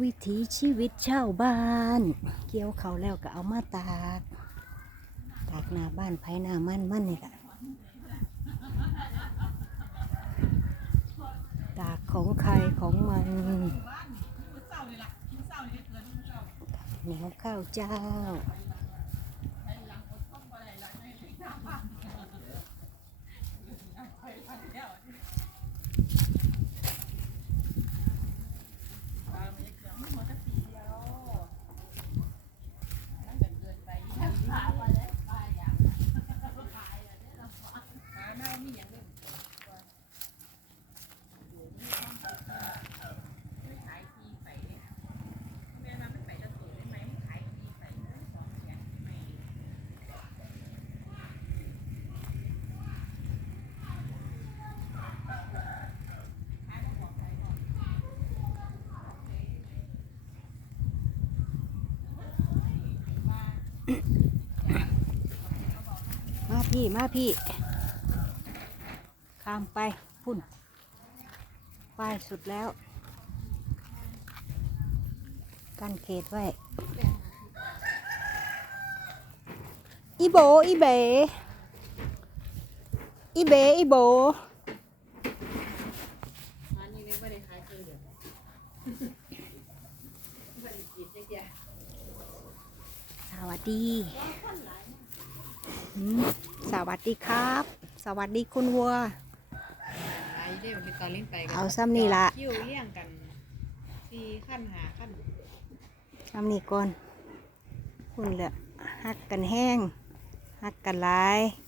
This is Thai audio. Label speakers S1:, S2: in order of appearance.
S1: วิถีชีวิตชาวบ้าน เกี่ยวเขาแล้วก็เอามาตากตากหน้าบ้านภายหน้ามันมันนี่แหละตากของใครของมันเหนียวข้าวเจ้า มาพี่ มาพี่ ข้ามไปพุ่นป้ายสุดแล้ว กันเขตไว้ อีโบ อีเบ อีเบ อีโบสวัสดีสวัสดีครับ สวัสดีคุณวัว
S2: ขายได้เป็นตอนเล่นไปกั
S1: เอาซ้ำนี่ละ
S2: คิวเลี้ยงกันสี่ขั้นหาขั้น
S1: ทำนี่ก่อนคุณเหลือหักกันแห้งหักกันหลาย
S2: ไปมือ